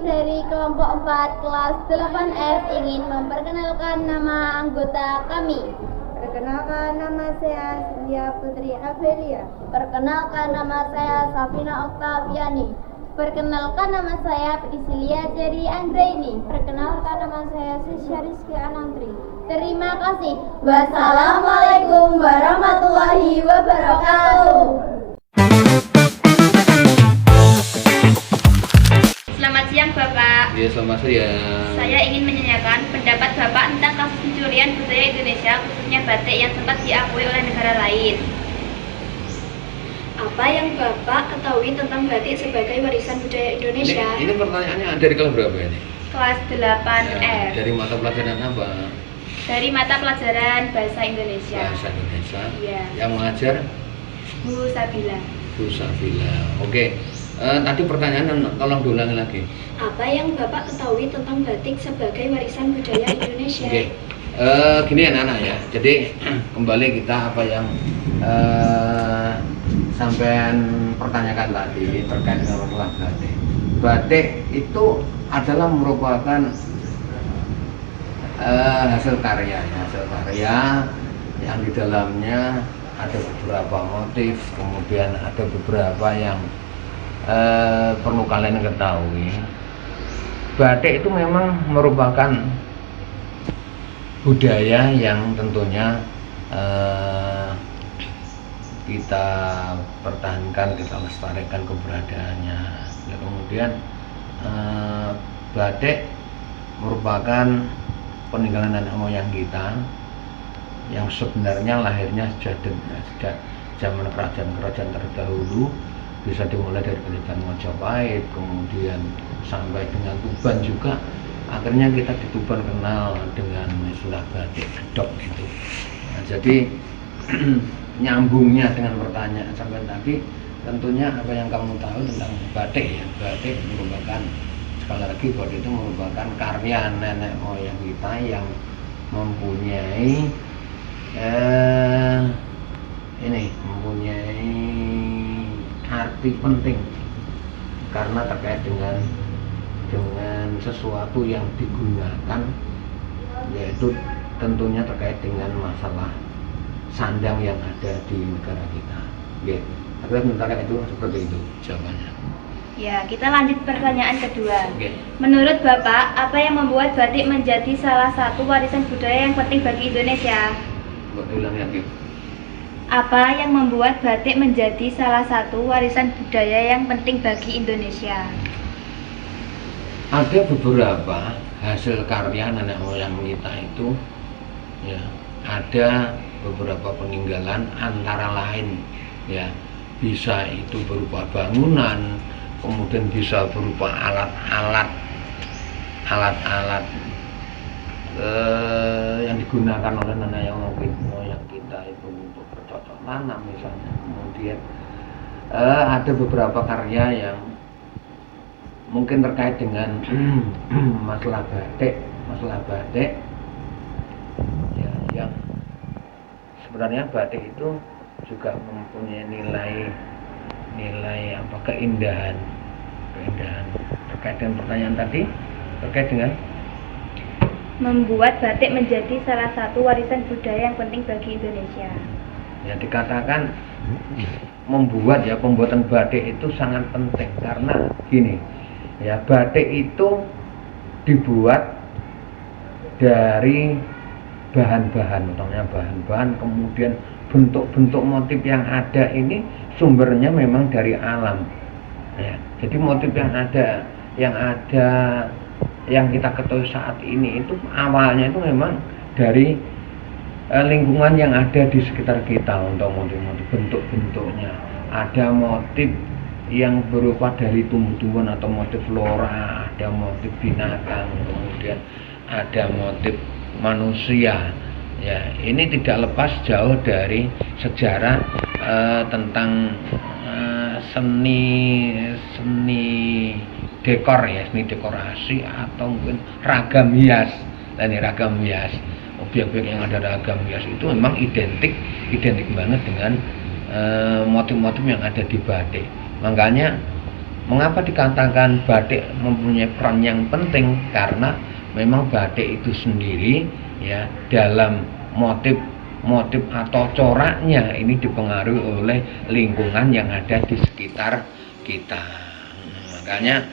dari kelompok 4 kelas 8F ingin memperkenalkan nama anggota kami. Perkenalkan, nama saya Cynthia Putri Abelia. Perkenalkan, nama saya Safina Oktaviani. Perkenalkan, nama saya Priscilia Jerry Anggraini. Perkenalkan, nama saya Sisya Rizky Anantri. Terima kasih. Wassalamualaikum warahmatullahi wabarakatuh. Selamat siang Bapak. Ya, selamat siang. Saya ingin menanyakan pendapat Bapak tentang kasus pencurian budaya Indonesia, khususnya batik yang sempat diakui oleh negara lain. Apa yang Bapak ketahui tentang batik sebagai warisan budaya Indonesia? Ini pertanyaannya dari kelas berapa ini? Kelas 8F. Dari mata pelajaran apa? Dari mata pelajaran Bahasa Indonesia. Bahasa Indonesia. Iya. Yang mengajar Bu Sabila. Bu Sabila. Oke. Tadi pertanyaan tolong diulangi lagi. Apa yang Bapak ketahui tentang batik sebagai warisan budaya Indonesia? Oke. Gini anak-anak ya. Jadi kembali kita apa yang sampean pertanyakan tadi terkait dengan masalah batik. Batik itu adalah merupakan hasil karya yang di dalamnya ada beberapa motif, kemudian ada beberapa yang perlu kalian ketahui. Batik itu memang merupakan budaya yang tentunya kita pertahankan, kita lestarikan keberadaannya. Ya, kemudian batik merupakan peninggalan nenek moyang kita yang sebenarnya lahirnya sejak zaman kerajaan-kerajaan terdahulu, bisa dimulai dari kerajaan Majapahit, kemudian sampai dengan Tuban juga. Akhirnya kita di Tuban kenal dengan istilah batik gedok gitu. Nah, jadi nyambungnya dengan pertanyaan sampai tadi, tentunya apa yang kamu tahu tentang batik ya. Batik merupakan, sekali lagi, batik itu merupakan karya nenek moyang kita yang mempunyai mempunyai arti penting karena terkait dengan sesuatu yang digunakan, yaitu tentunya terkait dengan masalah sandang yang ada di negara kita. Oke, tapi sementara itu seperti itu jawabannya. Ya, kita lanjut pertanyaan kedua. Oke. Menurut Bapak, apa yang membuat batik menjadi salah satu warisan budaya yang penting bagi Indonesia? Buat ulang lagi. Apa yang membuat batik menjadi salah satu warisan budaya yang penting bagi Indonesia? Ada beberapa hasil karya nenek moyang kita itu, ya, ada beberapa peninggalan antara lain, ya, bisa itu berupa bangunan, kemudian bisa berupa alat-alat yang digunakan oleh nenek moyang kita itu untuk bercocok tanam misalnya. Kemudian ada beberapa karya yang mungkin terkait dengan masalah batik ya, yang sebenarnya batik itu juga mempunyai nilai keindahan terkait dengan pertanyaan tadi, terkait dengan Membuat batik menjadi salah satu warisan budaya yang penting bagi Indonesia. ya, dikatakan membuat, ya, pembuatan batik itu sangat penting karena gini ya, batik itu dibuat dari bahan-bahan, utamanya bahan-bahan, kemudian bentuk-bentuk motif yang ada ini sumbernya memang dari alam, ya. Jadi motif yang kita ketahui saat ini itu awalnya itu memang dari lingkungan yang ada di sekitar kita. Untuk motif-motif bentuk-bentuknya ada motif yang berupa dari tumbuh-tumbuhan atau motif flora, ada motif binatang, kemudian ada motif manusia. Ya, ini tidak lepas jauh dari sejarah tentang seni dekor, ya, seni dekorasi atau mungkin ragam hias. Dan ragam hias, objek-objek yang ada ragam hias itu memang identik banget dengan motif-motif yang ada di batik. Makanya Mengapa dikatakan batik mempunyai peran yang penting? Karena memang batik itu sendiri ya dalam motif atau coraknya ini dipengaruhi oleh lingkungan yang ada di sekitar kita. Makanya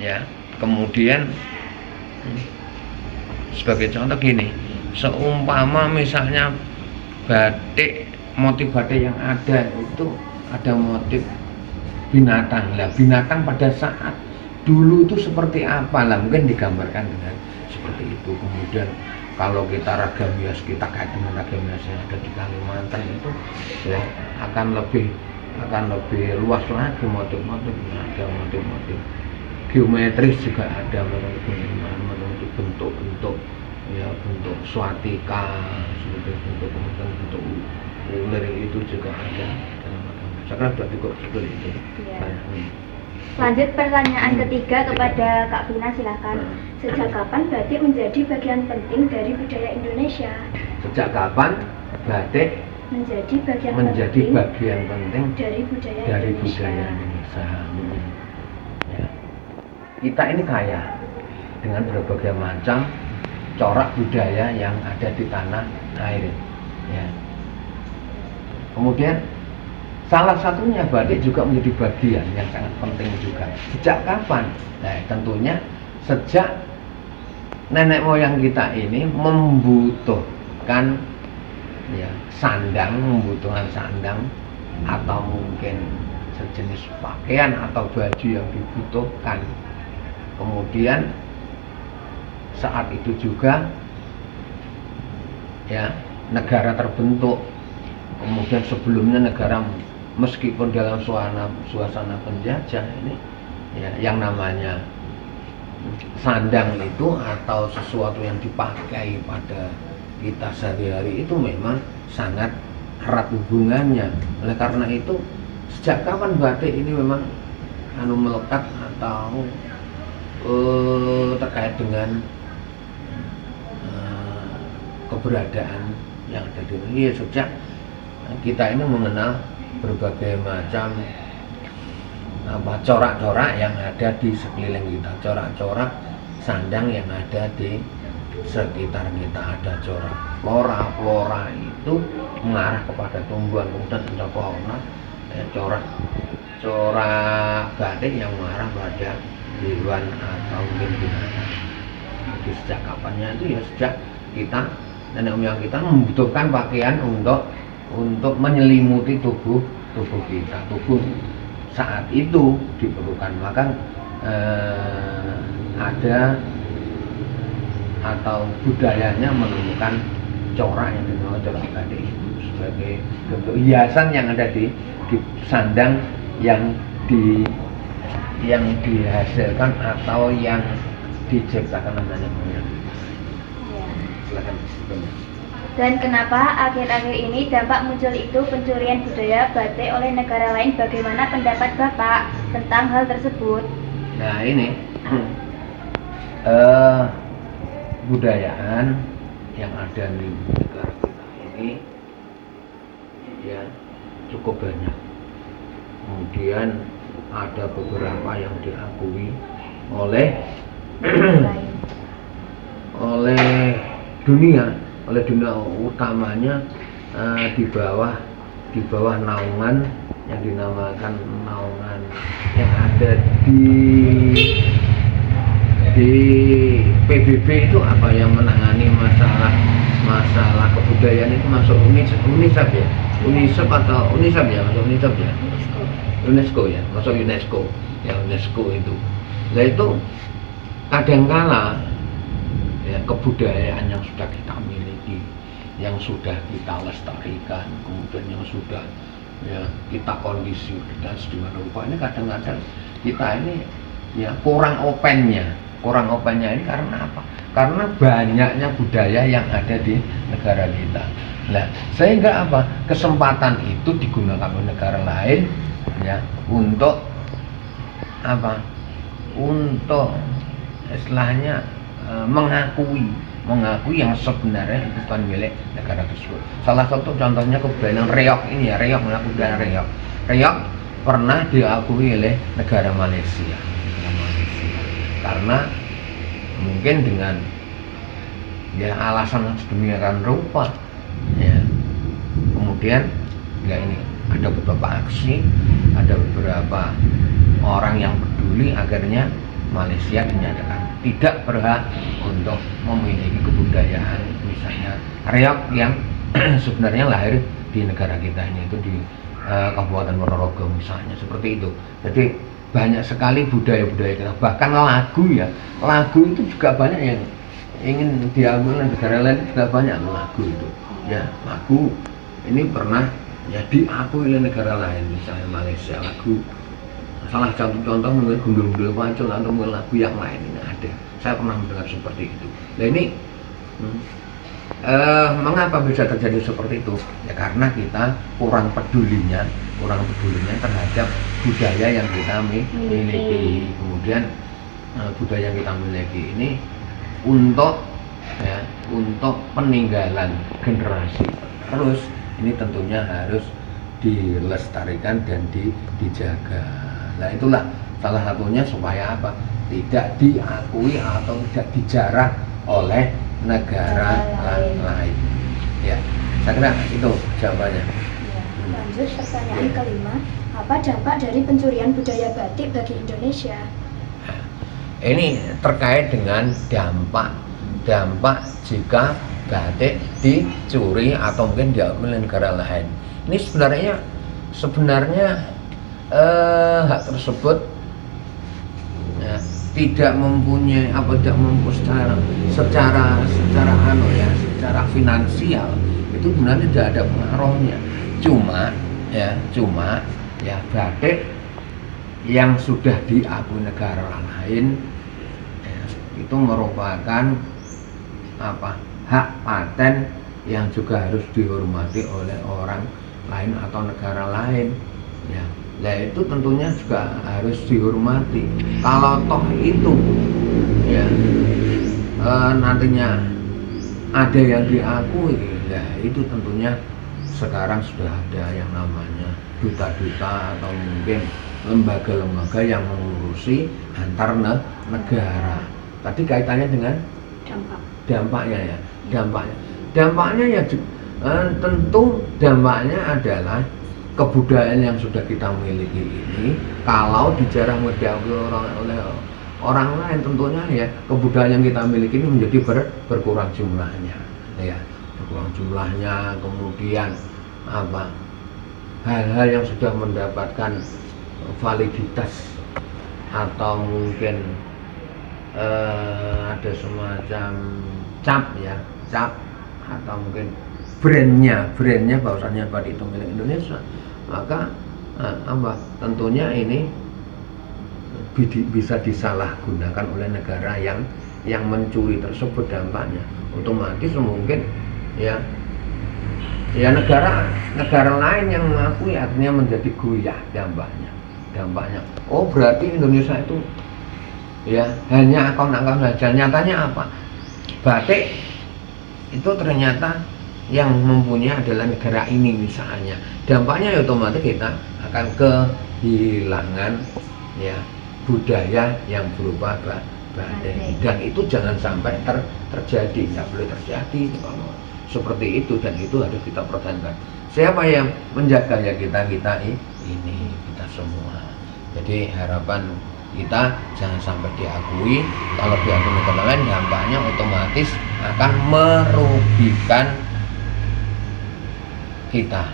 ya kemudian sebagai contoh gini, seumpama misalnya motif batik yang ada itu ada motif binatang. Lah binatang pada saat dulu itu seperti apa lah, mungkin digambarkan dengan seperti itu. Kemudian kalau kita ragam hias kita kait dengan ragam hias yang ada di Kalimantan itu ya akan lebih luas lagi motif-motifnya. Ada motif-motif geometris juga ada, motif bentuk-bentuk ya, bentuk swatika seperti bentuk, kemudian bentuk ular itu juga ada. Saya kira cukup seperti itu. Iya. Lanjut pertanyaan ketiga kepada Kak Vina, silakan. Sejak kapan batik menjadi bagian penting dari budaya Indonesia? Sejak kapan batik menjadi bagian penting dari budaya Indonesia? Ya. Kita ini kaya dengan berbagai macam corak budaya yang ada di tanah air. Ya. Kemudian salah satunya batik juga menjadi bagian yang sangat penting juga. Sejak kapan? Nah, tentunya sejak nenek moyang kita ini membutuhkan ya membutuhkan sandang atau mungkin sejenis pakaian atau baju yang dibutuhkan. Kemudian saat itu juga ya negara terbentuk. Kemudian sebelumnya negara meskipun dalam suasana penjajah ini ya yang namanya sandang itu atau sesuatu yang dipakai pada kita sehari-hari itu memang sangat erat hubungannya. Oleh karena itu sejak kapan batik ini memang melekat atau terkait dengan keberadaan yang ada di dunia. Sejak kita ini mengenal berbagai macam corak-corak yang ada di sekeliling kita, corak-corak sandang yang ada di sekitar kita. Ada corak flora itu mengarah kepada tumbuhan, kemudian ada fauna, corak batik yang mengarah pada hewan atau mungkin binatang. Jadi sejak kapannya itu ya sejak kita nenek moyang kita membutuhkan pakaian untuk menyelimuti tubuh kita, tubuh saat itu diperlukan. Maka ada atau budayanya menemukan corak yang dinamakan corak batik itu sebagai bentuk hiasan yang ada di sandang yang dihasilkan atau yang diciptakan namanya moyang. Silakan. Dan kenapa akhir-akhir ini dampak muncul itu pencurian budaya batik oleh negara lain? Bagaimana pendapat Bapak tentang hal tersebut? Nah ini budayaan yang ada di negara kita ini ya cukup banyak. Kemudian ada beberapa yang diakui oleh dunia utamanya di bawah naungan yang dinamakan naungan yang ada di PBB itu apa yang menangani masalah kebudayaan itu masuk UNICEF ya, UNESCO ya, masuk UNESCO itu. Nah itu kadangkala ya kebudayaan yang sudah kita miliki, yang sudah kita lestarikan, kemudian yang sudah ya kita kondisi dan sedemikian rupa ini kadang-kadang kita ini ya kurang opennya ini karena apa? Karena banyaknya budaya yang ada di negara kita. Nah, sehingga apa? Kesempatan itu digunakan oleh negara lain ya untuk apa? Untuk istilahnya mengakui yang sebenarnya itu bukan milik negara tersebut. Salah satu contohnya kebudayaan reog ini ya, kebudayaan reog pernah diakui oleh negara Malaysia. Karena mungkin dengan ya alasan sedemikian rupa, ya kemudian ya ini ada beberapa aksi, ada beberapa orang yang peduli, akhirnya Malaysia dinyatakan tidak berhak untuk memiliki kebudayaan, misalnya reok yang sebenarnya lahir di negara kita ini, itu di Kabupaten Ponorogo misalnya, seperti itu. Jadi banyak sekali budaya-budaya kita, bahkan lagu itu juga banyak yang ingin diambil oleh negara lain, juga banyak lagu itu. Ya, lagu ini pernah ya diakui oleh negara lain, misalnya Malaysia, lagu salah satu contoh mungkin Gundul-Gundul Pacul atau mungkin lagu yang lain ini ada. Saya pernah mendengar seperti itu. Nah ini mengapa bisa terjadi seperti itu? Ya karena kita kurang pedulinya terhadap budaya yang kita miliki. Kemudian budaya yang kita miliki ini untuk peninggalan generasi terus, ini tentunya harus dilestarikan dan dijaga. Nah itulah salah satunya supaya apa? Tidak diakui atau tidak dijarah oleh negara lain. Ya, saya kira itu jawabannya. Lanjut pertanyaan kelima, apa dampak dari pencurian budaya batik bagi Indonesia? Ini terkait dengan dampak jika batik dicuri atau mungkin diambil oleh negara lain. Ini sebenarnya hak tersebut ya, tidak mempunyai secara finansial itu sebenarnya tidak ada pengaruhnya. Cuma ya batik yang sudah diakui negara lain ya, itu merupakan hak paten yang juga harus dihormati oleh orang lain atau negara lain ya. Nah itu tentunya juga harus dihormati. Kalau toh itu ya nantinya ada yang diakui, ya itu tentunya sekarang sudah ada yang namanya duta-duta atau mungkin lembaga-lembaga yang mengurusi antar negara. Tadi kaitannya dengan dampaknya ya tentu dampaknya adalah kebudayaan yang sudah kita miliki ini kalau dijarah oleh orang lain, tentunya ya kebudayaan yang kita miliki ini menjadi berkurang jumlahnya ya, kemudian hal-hal yang sudah mendapatkan validitas atau mungkin ada semacam cap atau mungkin brandnya bahwasannya batik itu milik Indonesia, maka tentunya ini bisa disalahgunakan oleh negara yang mencuri tersebut. Dampaknya otomatis mungkin ya negara lain yang mengakui akhirnya menjadi goyah dampaknya. Oh berarti Indonesia itu ya hanya akun-akun saja. Nyatanya apa? Batik itu ternyata yang mempunyai adalah negara ini misalnya. Dampaknya ya otomatis kita akan kehilangan ya budaya yang berupa batik, dan itu jangan sampai terjadi, nggak boleh terjadi kalau seperti itu, dan itu harus kita pertahankan. Siapa yang menjaga ya kita ini kita semua. Jadi harapan kita jangan sampai diakui. Kalau diakui negara lain, dampaknya otomatis akan merugikan kita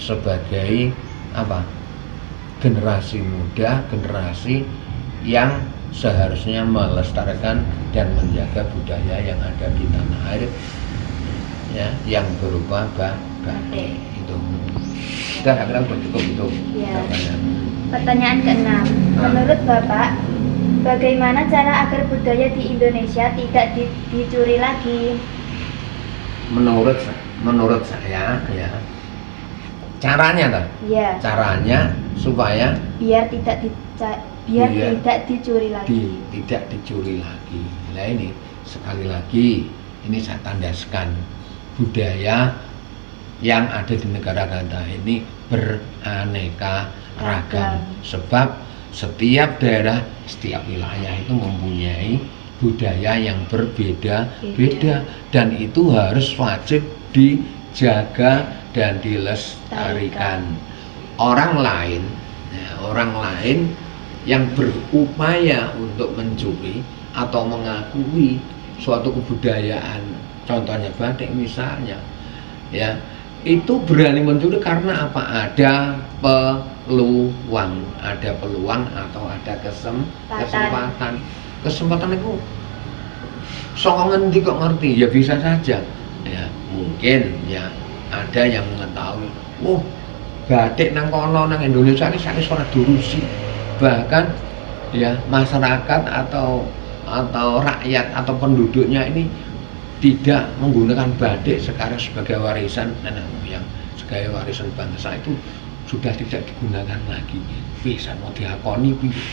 sebagai generasi muda, generasi yang seharusnya melestarikan dan menjaga budaya yang ada di tanah air ya, yang berupa batik itu. Sudah, akhirnya sudah cukup itu. Ya. Pertanyaan ke-6, menurut Bapak, bagaimana cara agar budaya di Indonesia tidak dicuri lagi? Menurut saya ya, caranya ya, caranya supaya biar tidak dicuri lagi. Tidak dicuri lagi. Nah ini sekali lagi ini saya tandaskan, budaya yang ada di negara kita ini beraneka ragam. Sebab setiap daerah, setiap wilayah itu mempunyai budaya yang berbeda-beda dan itu harus wajib dijaga dan dilestarikan. Orang lain yang berupaya untuk mencuri atau mengakui suatu kebudayaan, contohnya batik misalnya, ya itu berani mencuri karena apa? Ada peluang atau ada kesempatan. Kesempatan itu sokongan ngendi kok ngerti? Ya bisa saja. Ya, mungkin ya ada yang mengetahui, batik nang kono nang Indonesia ini saiki ora diurusi. Bahkan ya masyarakat atau rakyat atau penduduknya ini tidak menggunakan batik sekarang sebagai warisan nenek moyang, sebagai warisan bangsa, itu sudah tidak digunakan lagi. Bisa mau diakoni piye?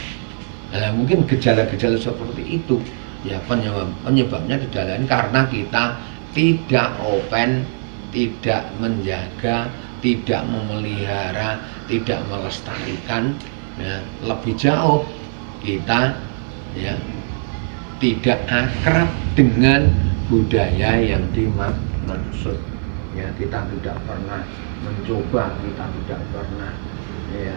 Nah, mungkin gejala-gejala seperti itu ya penyebabnya tidak lain karena kita tidak open, tidak menjaga, tidak memelihara, tidak melestarikan. Ya, lebih jauh kita ya tidak akrab dengan budaya yang dimaksud. Ya, kita tidak pernah mencoba, kita tidak pernah ya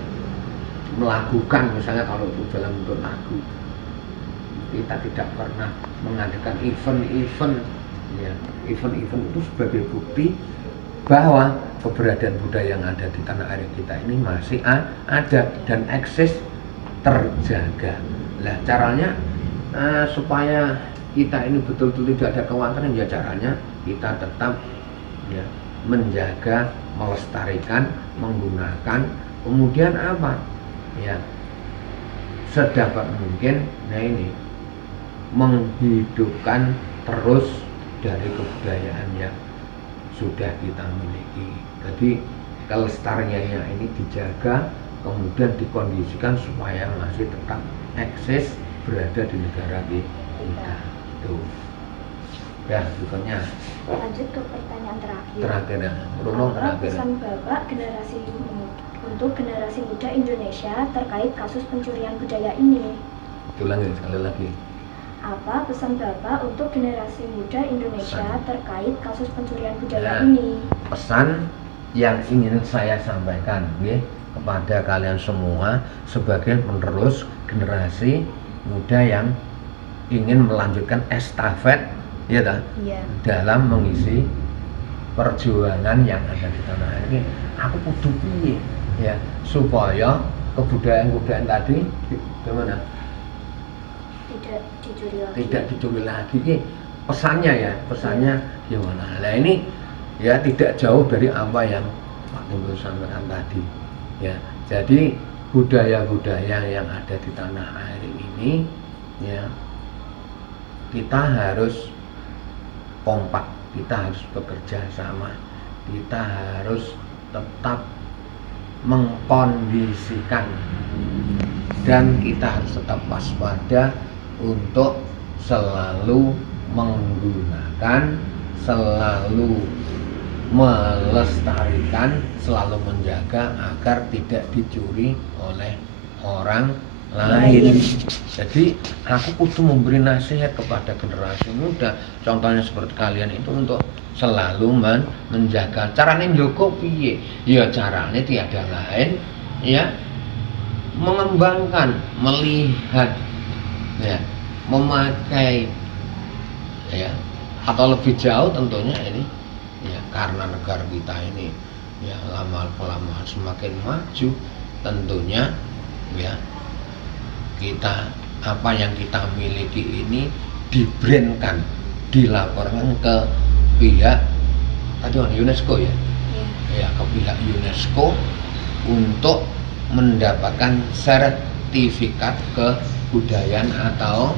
melakukan, misalnya kalau itu dalam bentuk lagu, kita tidak pernah mengadakan event-event itu sebagai bukti bahwa keberadaan budaya yang ada di tanah air kita ini masih ada dan eksis, terjaga. Nah, caranya supaya kita ini betul-betul tidak ada kekhawatiran, ya caranya kita tetap ya menjaga, melestarikan, menggunakan, kemudian apa? Ya, sedapat mungkin, nah ini menghidupkan terus dari kebudayaan yang sudah kita miliki. Jadi kelestariannya ini dijaga, kemudian dikondisikan supaya masih tetap eksis berada di negara kita. Tuh. Ya, berikutnya. Lanjut ke pertanyaan terakhir. Terakhir. Pesan Bapak untuk generasi muda Indonesia terkait kasus pencurian budaya ini? Ulangi sekali lagi. Apa pesan Bapak untuk generasi muda Indonesia terkait kasus pencurian budaya ini? Pesan yang ingin saya sampaikan kepada kalian semua sebagai penerus generasi muda yang ingin melanjutkan estafet dalam mengisi perjuangan yang ada di tanah air ini. Aku kudu piye ya supaya kebudayaan tadi gimana? Tidak dicuri lagi. Pesannya gimana? Nah, ini ya tidak jauh dari apa yang Pak Timbul sampaikan tadi. Ya, jadi budaya-budaya yang ada di tanah air ini ya kita harus kompak, kita harus bekerja sama, kita harus tetap mengkondisikan dan kita harus tetap waspada untuk selalu menggunakan, selalu melestarikan, selalu menjaga agar tidak dicuri oleh orang lain. Jadi aku kudu memberi nasihat kepada generasi muda, contohnya seperti kalian itu, untuk selalu menjaga. Caranya njogo piye? Ya caranya tiada lain ya mengembangkan, melihat ya, memakai ya, atau lebih jauh tentunya ini ya karena negara kita ini ya lama-kelamaan semakin maju, tentunya ya kita apa yang kita miliki ini dibrandkan, dilaporkan ke pihak UNESCO ya, ke pihak UNESCO untuk mendapatkan sertifikat kebudayaan atau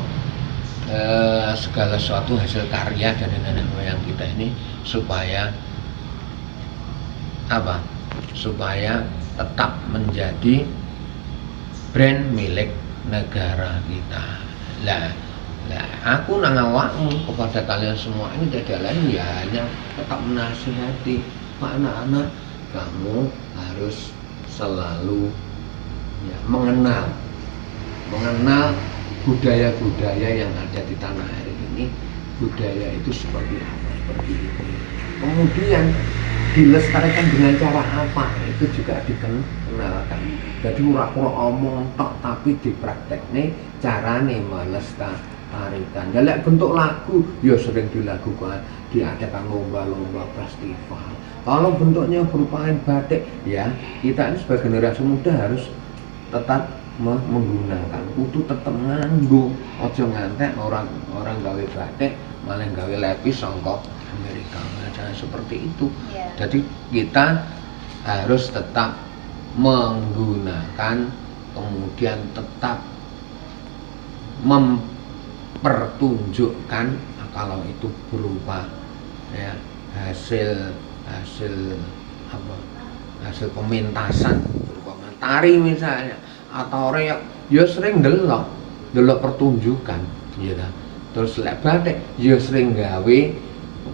segala sesuatu hasil karya dari nenek moyang kita ini supaya apa? Supaya tetap menjadi brand milik negara kita. Lah aku nang awakmu, kepada kalian semua ini tidak lain ya hanya tetap menasihati Pak anak-anak, kamu harus selalu ya, mengenal budaya-budaya yang ada di tanah air ini. Budaya itu seperti apa, seperti itu. Kemudian dilestarikan dengan cara apa, itu juga dikenalkan. Jadi ora-ora omong tok, tapi dipraktekne carane melestarikan. Ya lek bentuk lagu ya sering dilakukan, diadakan lomba-lomba festival. Kalau bentuknya berupa batik, ya kita ini sebagai generasi muda harus tetap menggunakan, kudu tetep nganggo, aja ngantek orang gawe batik malah gawe lepis saka Amerika. Jangan seperti itu. Jadi kita harus tetap menggunakan, kemudian tetap mempertunjukkan kalau itu berupa ya hasil pementasan berupa tari misalnya, atau reok ya sering delok pertunjukan ya. Terus lek batik ya sering gawe,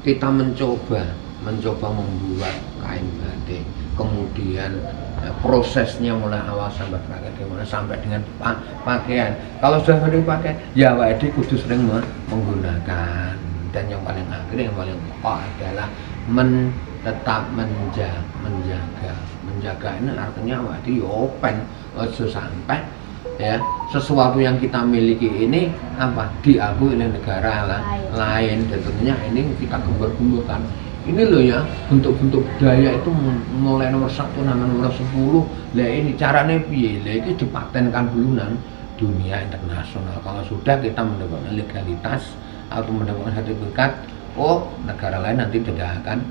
kita mencoba membuat kain batik, kemudian prosesnya mulai awal sampai terakhir gimana sampai dengan pakaian. Kalau sudah dipakai ya wadi kudu sering menggunakan. Dan yang paling akhir, yang paling pokok adalah tetap menjaga ini artinya wadi open, ojo sampai ya sesuatu yang kita miliki ini diakui oleh negara lain, dan tentunya ini kita gembar-gemburkan. Ini loh ya, bentuk-bentuk budaya itu mulai nomor 1 sampai nomor 10. Lah ini caranya piye? Lah ini dipatenkan dulu nang dunia internasional. Kalau sudah kita mendapatkan legalitas atau mendapatkan sertifikat, negara lain nanti tidak akan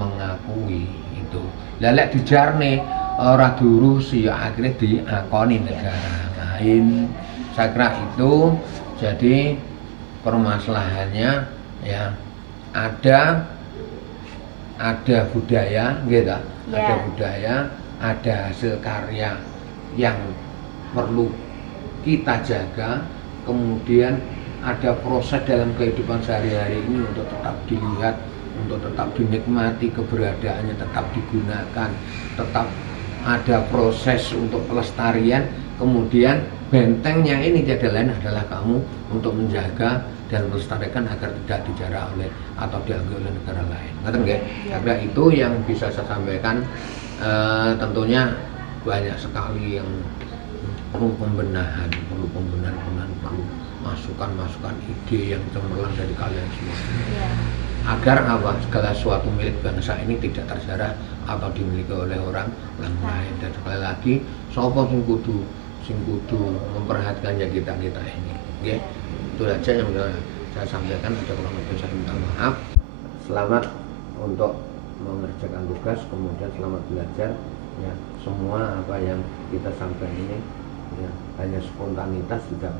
mengakui itu. Lah lek dijarne ora diurusi ya akhirnya diakoni negara lain. Saya kira itu. Jadi permasalahannya ya ada budaya gitu. Ada budaya, ada hasil karya yang perlu kita jaga, kemudian ada proses dalam kehidupan sehari-hari ini untuk tetap dilihat, untuk tetap dinikmati, keberadaannya tetap digunakan, tetap ada proses untuk pelestarian. Kemudian bentengnya ini tidak lain adalah kamu untuk menjaga dan melestarikan agar tidak dijarah oleh atau diambil oleh negara lain. Ngerti nggih? Karena itu yang bisa saya sampaikan. Tentunya banyak sekali yang perlu pembenahan, perlu masukan ide yang cemerlang dari kalian semua. Agar segala sesuatu milik bangsa ini tidak terjarah atau dimiliki oleh orang lain. Dan sekali lagi, sapa sing kudu memperhatikan ya kita ini. Nggih. Itu saja yang saya sampaikan. Ada kurang lebih saya minta maaf. Selamat untuk mengerjakan tugas, kemudian selamat belajar. Ya, semua apa yang kita sampaikan ini ya, hanya spontanitas, tidak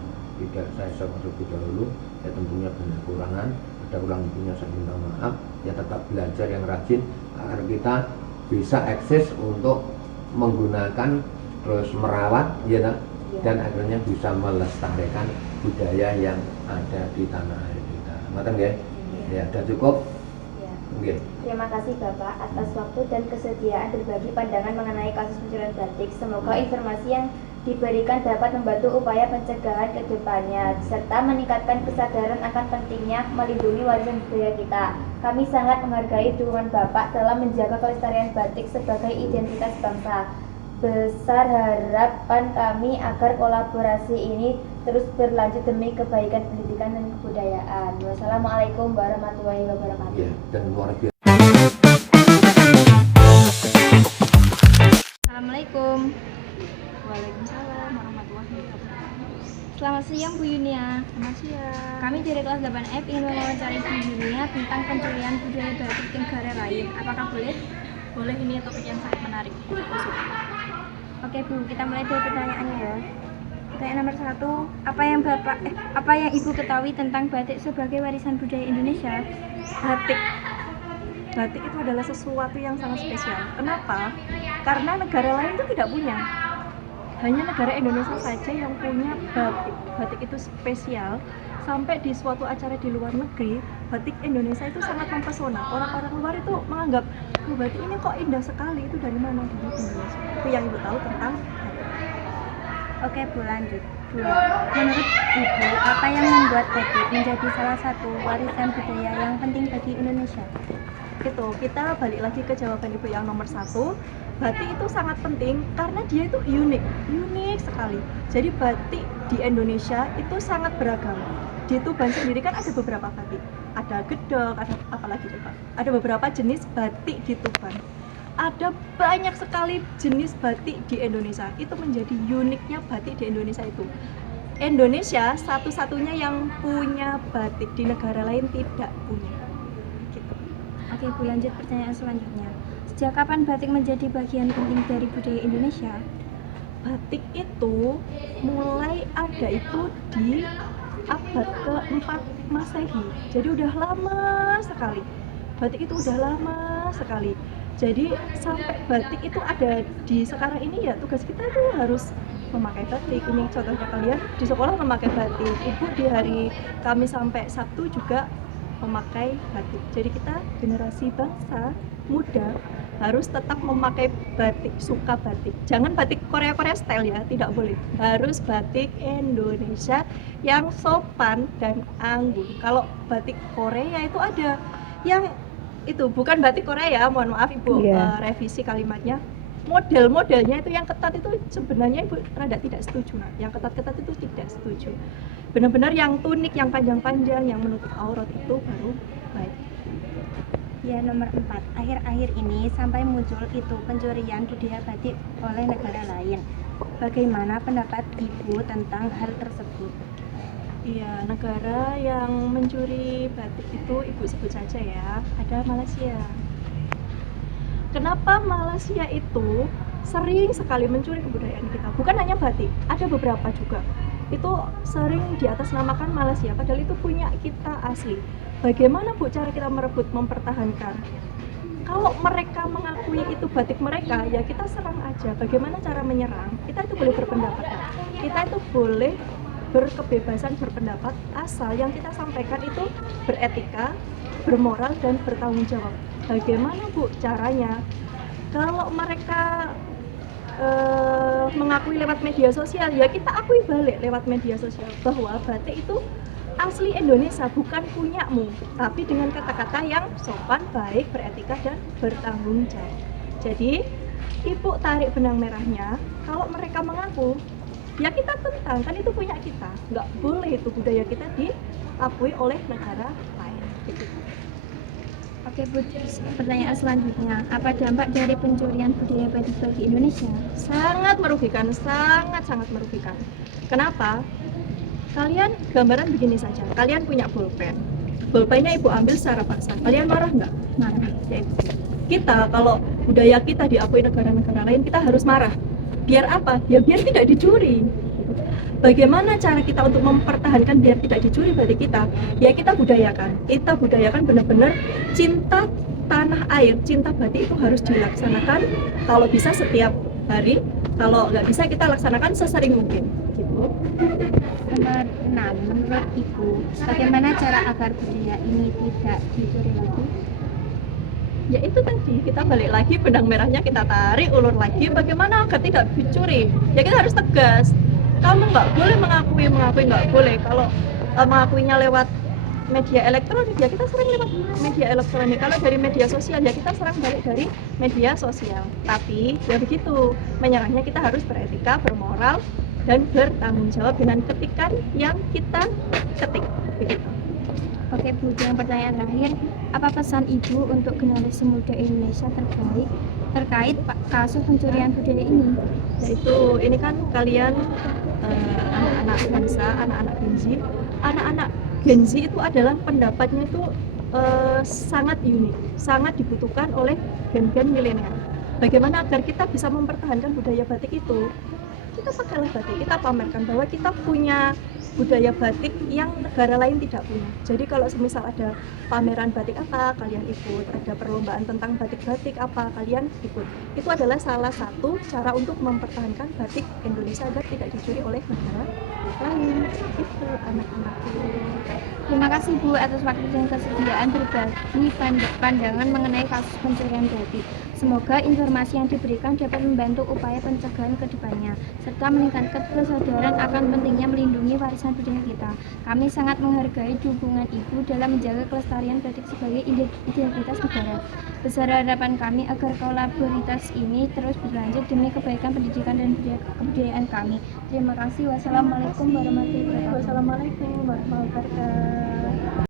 saya sebut lebih dahulu. Ya tentunya banyak kekurangan, ada kurang lebihnya saya minta maaf. Ya tetap belajar yang rajin agar kita bisa eksis untuk menggunakan, terus merawat ya, dan akhirnya bisa melestarikan budaya yang ada di tanah air kita. Ngoten nggih? Ya, sudah cukup? Ya. Terima kasih Bapak atas waktu dan kesediaan berbagi pandangan mengenai kasus pencurian batik. Semoga informasi yang diberikan dapat membantu upaya pencegahan ke depannya serta meningkatkan kesadaran akan pentingnya melindungi warisan budaya kita. Kami sangat menghargai dukungan Bapak dalam menjaga kelestarian batik sebagai identitas bangsa. Besar harapan kami agar kolaborasi ini terus berlanjut demi kebaikan pendidikan dan kebudayaan. Wassalamualaikum warahmatullahi wabarakatuh. Ya, dan luar biasa. Assalamualaikum. Waalaikumsalam warahmatullahi wabarakatuh. Selamat siang Bu Yunia. Selamat siang. Kami dari kelas 8F ingin mewawancari Bu Yunia tentang pencurian budaya batik di negara lain. Apakah boleh? Boleh, ini topik yang sangat menarik. Oke Bu, kita mulai dari pertanyaannya ya. Pertanyaan nomor 1, apa yang Ibu ketahui tentang batik sebagai warisan budaya Indonesia? Batik itu adalah sesuatu yang sangat spesial. Kenapa? Karena negara lain itu tidak punya. Hanya negara Indonesia saja yang punya batik. Batik itu spesial. Sampai di suatu acara di luar negeri, batik Indonesia itu sangat mempesona. Orang-orang luar itu menganggap, oh, batik ini kok indah sekali, itu dari mana? Dari Indonesia. Itu yang ibu tahu tentang batik. Oke Bu, lanjut. 2. Menurut Ibu, apa yang membuat batik menjadi salah satu warisan budaya yang penting bagi Indonesia? Itu kita balik lagi ke jawaban ibu yang nomor 1. Batik itu sangat penting karena dia itu unik sekali. Jadi batik di Indonesia itu sangat beragam. Di Tuban sendiri kan ada beberapa batik, ada gedok, ada apalagi coba, ada beberapa jenis batik di Tuban. Ada banyak sekali jenis batik di Indonesia. Itu menjadi uniknya batik di Indonesia itu. Indonesia satu-satunya yang punya batik, di negara lain tidak punya. Gitu. Oke Bu, lanjut pertanyaan selanjutnya. Sejak kapan batik menjadi bagian penting dari budaya Indonesia? Batik itu mulai ada itu di abad ke-4 Masehi. Jadi udah lama sekali. Batik itu udah lama sekali. Jadi sampai batik itu ada di sekarang ini ya tugas kita tuh harus memakai batik. Ini contohnya kalian di sekolah memakai batik. Ibu di hari Kamis sampai Sabtu juga memakai batik. Jadi kita generasi bangsa muda harus tetap memakai batik, suka batik. Jangan batik Korea-Korea style ya, tidak boleh. Harus batik Indonesia yang sopan dan anggun. Kalau batik Korea itu ada yang itu bukan batik Korea, mohon maaf Ibu, revisi kalimatnya. Model-modelnya itu yang ketat itu sebenarnya Ibu rada tidak setuju. Nah, yang ketat-ketat itu tidak setuju. Benar-benar yang tunik, yang panjang-panjang, yang menutup aurat itu baru baik. Ya, nomor 4. Akhir-akhir ini sampai muncul itu pencurian budaya batik oleh negara lain. Bagaimana pendapat Ibu tentang hal tersebut? Iya, negara yang mencuri batik itu Ibu sebut saja ya, ada Malaysia. Kenapa Malaysia itu sering sekali mencuri kebudayaan kita? Bukan hanya batik, ada beberapa juga. Itu sering diatasnamakan Malaysia, padahal itu punya kita asli. Bagaimana Bu cara kita merebut, mempertahankan? Kalau mereka mengakui itu batik mereka, ya kita serang aja. Bagaimana cara menyerang? Kita itu boleh berpendapat. Kita itu boleh berkebebasan berpendapat asal yang kita sampaikan itu beretika, bermoral, dan bertanggung jawab. Bagaimana Bu caranya? Kalau mereka mengakui lewat media sosial, ya kita akui balik lewat media sosial bahwa batik itu asli Indonesia, bukan punyamu, tapi dengan kata-kata yang sopan, baik, beretika, dan bertanggung jawab. Jadi Ibu tarik benang merahnya. Kalau mereka mengaku, ya kita tentang, kan itu punya kita. Nggak boleh itu budaya kita diakui oleh negara lain. Gitu. Oke Bu, pertanyaan selanjutnya. Apa dampak dari pencurian budaya batik bagi Indonesia? Sangat merugikan, sangat merugikan. Kenapa? Kalian gambaran begini saja. Kalian punya pulpen. Pulpennya Ibu ambil secara paksa. Kalian marah nggak? Marah. Ya, kita kalau budaya kita diakui negara-negara lain, kita harus marah. Biar apa? Ya biar tidak dicuri. Bagaimana cara kita untuk mempertahankan biar tidak dicuri batik kita? Ya kita budayakan. Kita budayakan benar-benar cinta tanah air, cinta batik itu harus dilaksanakan. Kalau bisa setiap hari, kalau nggak bisa kita laksanakan sesering mungkin. Gitu. Nomor 6. Menurut Ibu, bagaimana cara agar budaya ini tidak dicuri lagi? Ya itu tadi, kita balik lagi benang merahnya kita tarik ulur lagi, bagaimana agar tidak dicuri. Ya kita harus tegas. Kamu nggak boleh mengakui nggak boleh. Kalau mengakuinya lewat media elektronik, ya kita serang lewat media elektronik. Kalau dari media sosial, ya kita serang balik dari media sosial. Tapi ya begitu, menyerangnya kita harus beretika, bermoral, dan bertanggung jawab dengan ketikan yang kita ketik. Begitu. Oke Bu, yang pertanyaan terakhir, apa pesan Ibu untuk generasi muda Indonesia terkait kasus pencurian budaya ini? Yaitu ini kan kalian anak-anak bangsa, anak-anak Gen Z itu adalah pendapatnya itu sangat unik, sangat dibutuhkan oleh gen-gen milenial. Bagaimana agar kita bisa mempertahankan budaya batik itu? Kita pakailah batik, kita pamerkan bahwa kita punya budaya batik yang negara lain tidak punya. Jadi kalau semisal ada pameran batik apa, kalian ikut. Ada perlombaan tentang batik-batik apa, kalian ikut. Itu adalah salah satu cara untuk mempertahankan batik Indonesia agar tidak dicuri oleh negara lain. Itu anak-anakku. Terima kasih Bu atas waktu dan kesediaan berbagi pandangan mengenai kasus pencurian batik. Semoga informasi yang diberikan dapat membantu upaya pencegahan ke depannya, serta meningkatkan kesadaran akan pentingnya melindungi warisan budaya kita. Kami sangat menghargai dukungan Ibu dalam menjaga kelestarian batik sebagai identitas negara. Besar harapan kami agar kolaborasi ini terus berlanjut demi kebaikan pendidikan dan kebudayaan kami. Terima kasih. Wassalamualaikum warahmatullahi wabarakatuh. Wassalamualaikum warahmatullahi wabarakatuh.